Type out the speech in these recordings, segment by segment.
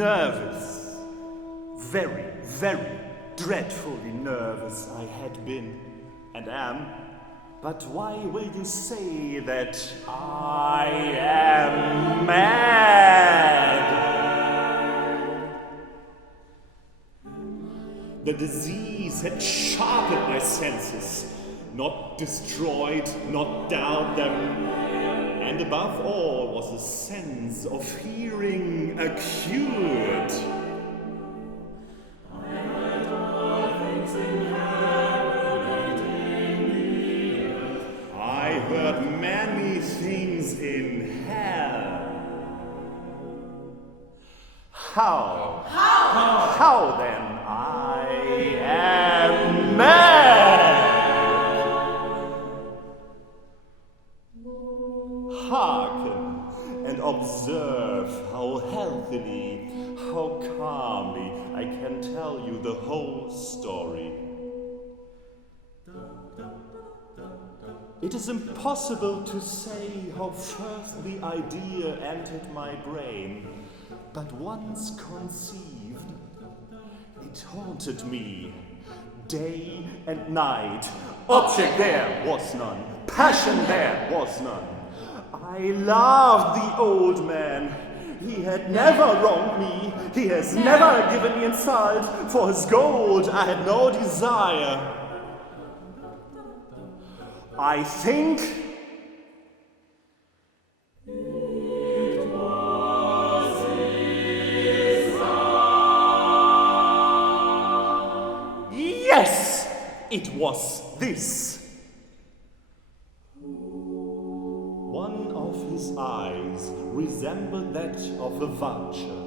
nervous. Very, very dreadfully nervous I had been and am. But why will you say that I am mad? The disease had sharpened my senses, not destroyed, not dulled them. And above all was a sense of hearing acute. I heard many things in hell. How then I am mad? Hearken and observe how healthily, how calmly I can tell you the whole story. It is impossible to say how first the idea entered my brain, but once conceived, it haunted me day and night. Object there was none, passion there was none. I loved the old man. He had never wronged me. He has never given me insult. For his gold I had no desire. I think it was his eye. Yes, it was this. One of his eyes resembled that of a vulture,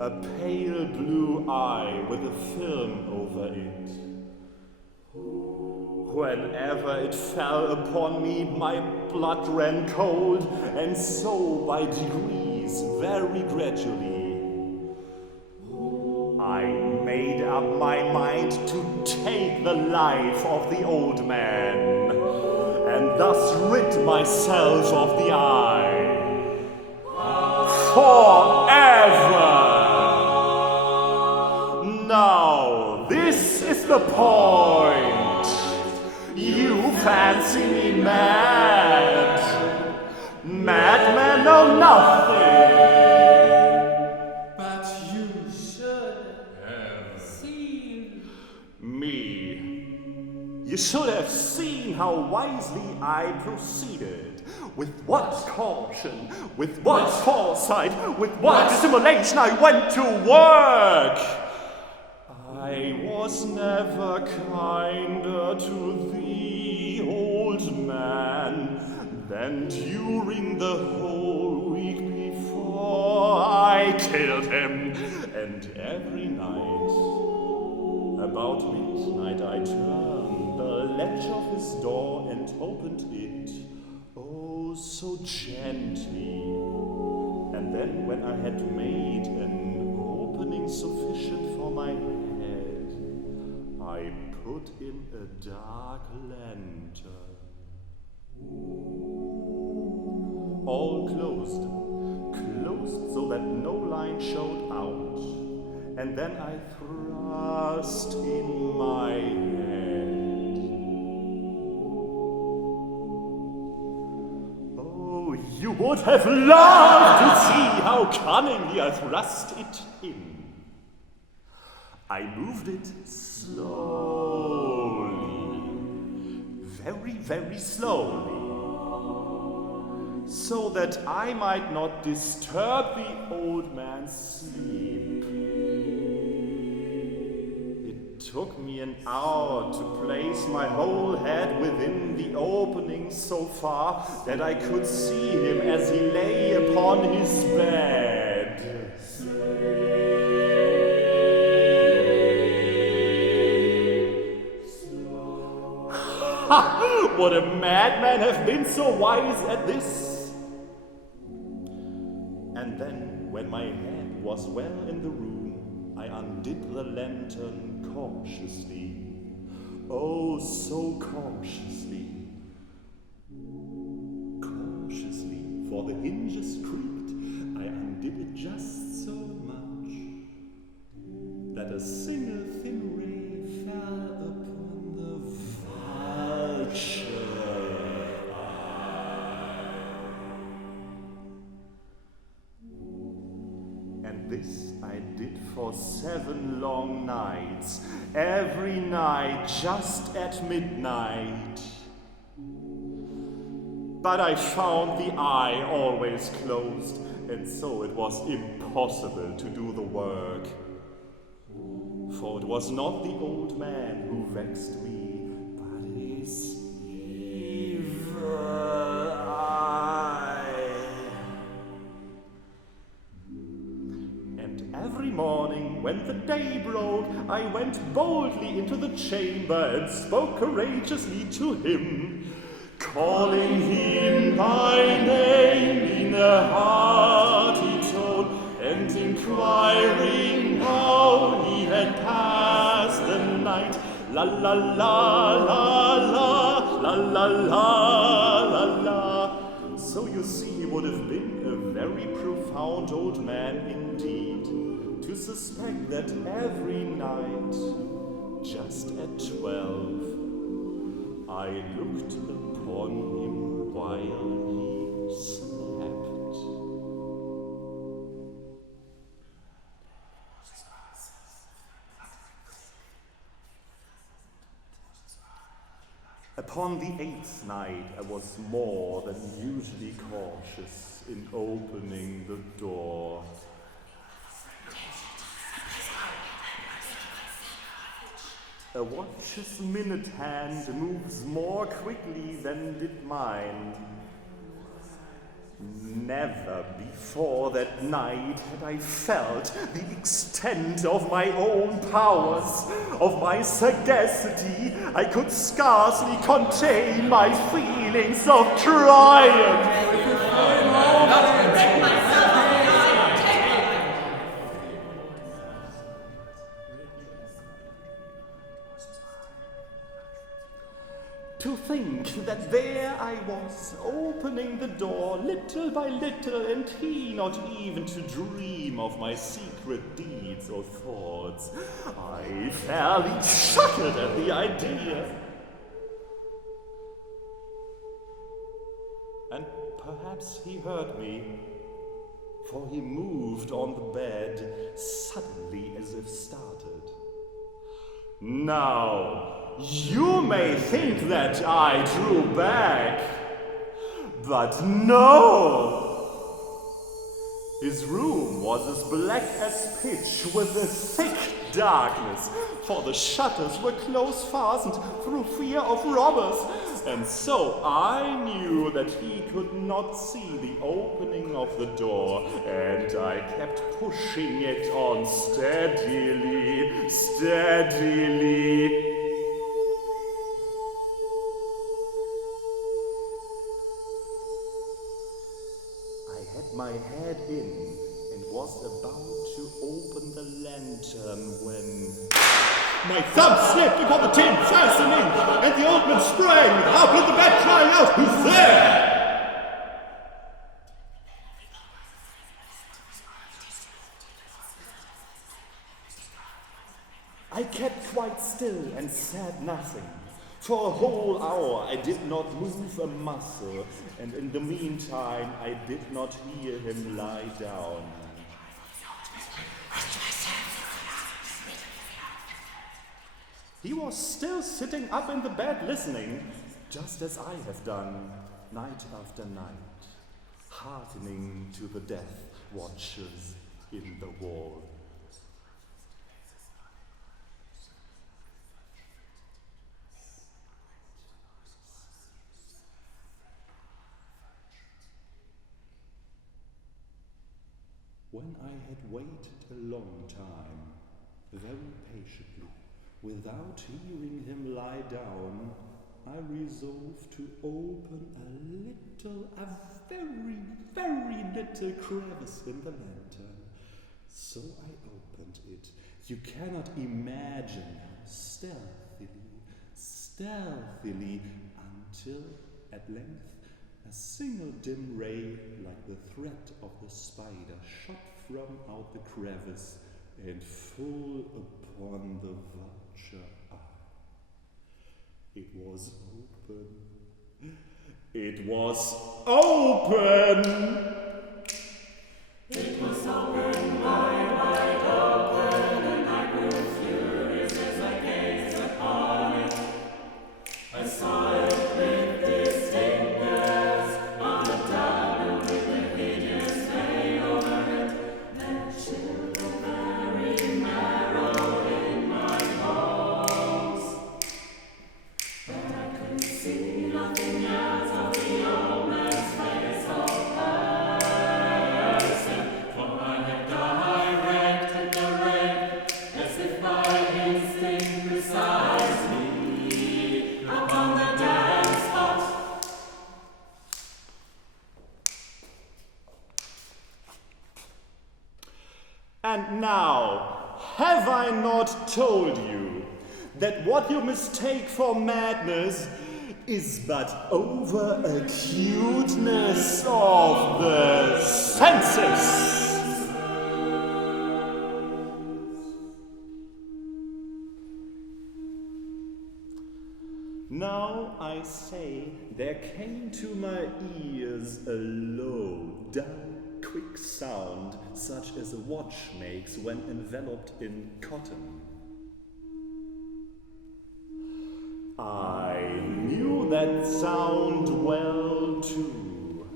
a pale blue eye with a film over it. Whenever it fell upon me, my blood ran cold, and so by degrees, very gradually, I made up my mind to take the life of the old man, and thus rid myself of the eye. Forever! Now, this is the point. You fancy me mad. Madmen know nothing. But you should have seen me. You should have seen how wisely I proceeded. With what caution, with what foresight, with what dissimulation I went to work. I was never kinder to thee, old man, than during the whole week before I killed him. And every night, about midnight, I turned the latch of his door and opened it, oh, so gently. And then when I had made an opening sufficient for my head, I put in a dark lantern. All closed so that no line showed out. And then I thrust in my head. Oh, you would have loved to see how cunningly I thrust it in. I moved it slowly, very, very slowly, so that I might not disturb the old man's sleep. It took me an hour to place my whole head within the opening so far that I could see him as he lay upon his bed. Would a madman have been so wise at this? And then, when my head was well in the room, I undid the lantern cautiously. Oh, so cautiously. Cautiously, for the hinges creaked. I undid it just so much that a single thin ray fell upon the vulture. And this I did for 7 long nights, every night just at midnight. But I found the eye always closed, and so it was impossible to do the work. For it was not the old man who vexed me, but his evil eye. And every morning when the day broke, I went boldly into the chamber and spoke courageously to him, calling him by name in a hearty tone, and inquiring how he had passed the night. La la la la la la la la la la. So you see, he would have been a very profound old man indeed, to suspect that every night, just at 12, I looked upon him while he slept. Upon the 8th night, I was more than usually cautious in opening the door. A watch's minute hand moves more quickly than did mine. Never before that night had I felt the extent of my own powers, of my sagacity. I could scarcely contain my feelings of triumph. To think that there I was, opening the door little by little, and he not even to dream of my secret deeds or thoughts. I fairly chuckled at the idea. And perhaps he heard me, for he moved on the bed suddenly as if started. Now, you may think that I drew back, but no! His room was as black as pitch with a thick darkness, for the shutters were close fastened through fear of robbers, and so I knew that he could not see the opening of the door, and I kept pushing it on steadily, steadily. My head in and was about to open the lantern when my thumb slipped upon the tin fastening, and the old man sprang up in the bed, crying out, "Who's there?" I kept quite still and said nothing. For a whole hour I did not move a muscle, and in the meantime I did not hear him lie down. He was still sitting up in the bed listening, just as I have done, night after night, hearkening to the death watchers in the wall. When I had waited a long time, very patiently, without hearing him lie down, I resolved to open a very, very little crevice in the lantern. So I opened it. You cannot imagine how stealthily, until at length a single dim ray, like the thread of the spider, shot from out the crevice and full upon the vulture eye. It was open. It was open! It was open, wide open, and I grew furious as I gazed upon it. I saw it with distinctness, on a dial with a hideous veil over it, that chilled the very marrow in my bones. But I could see nothing else of the old man's face or person, for I had directed the rain, as if by instinct precisely, upon the damn spot. And now, have I not told you that what you mistake for madness is but over acuteness of the senses? Now I say, there came to my ears a low, dull, quick sound, such as a watch makes when enveloped in cotton. I knew that sound well too.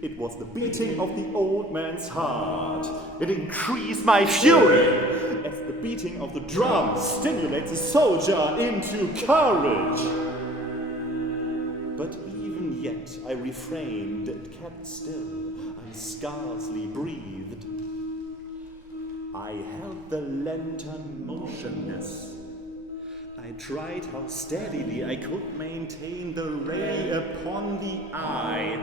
It was the beating of the old man's heart. It increased my fury, as the beating of the drum stimulates a soldier into courage. But even yet I refrained and kept still. I scarcely breathed. I held the lantern motionless. I tried how steadily I could maintain the ray upon the eye.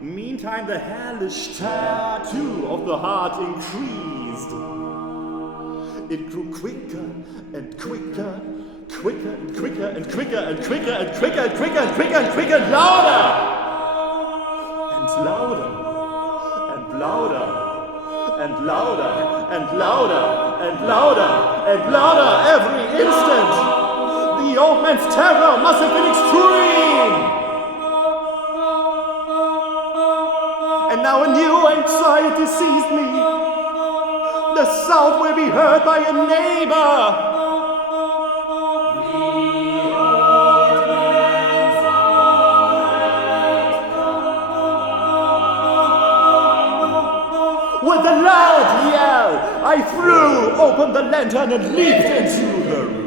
Meantime, the hellish tattoo of the heart increased. It grew quicker and quicker, quicker and quicker and quicker and quicker and quicker and quicker and quicker and quicker, louder and louder and louder and louder and louder and louder and louder every instant. The old man's terror must have been extreme. And now a new anxiety seized me. The sound will be heard by a neighbor. With a loud yell, I threw open the lantern and leaped into the room.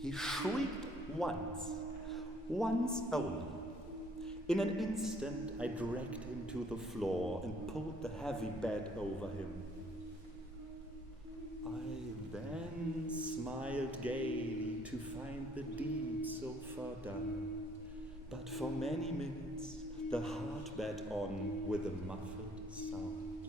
He shrieked once only. In an instant, I dragged him to the floor and pulled the heavy bed over him. I then smiled gaily to find the deed so far done, but for many minutes the heart bet on with a muffled sound.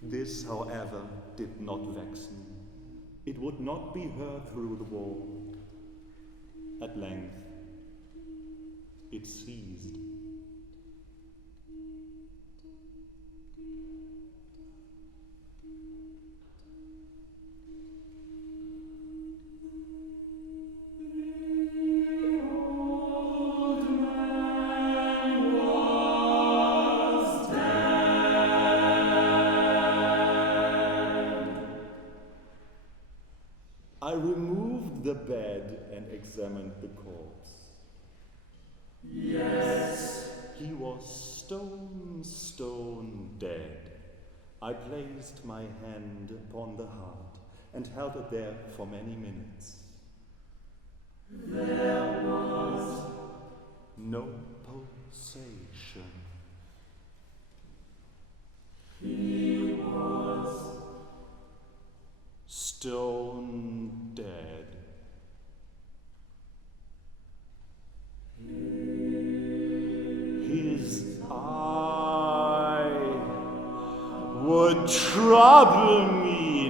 This, however, did not vex me. It would not be heard through the wall. At length, it ceased. I removed the bed and examined the corpse. Yes. He was stone dead. I placed my hand upon the heart and held it there for many minutes. There was no pulsation. He was stone dead. His eye would trouble me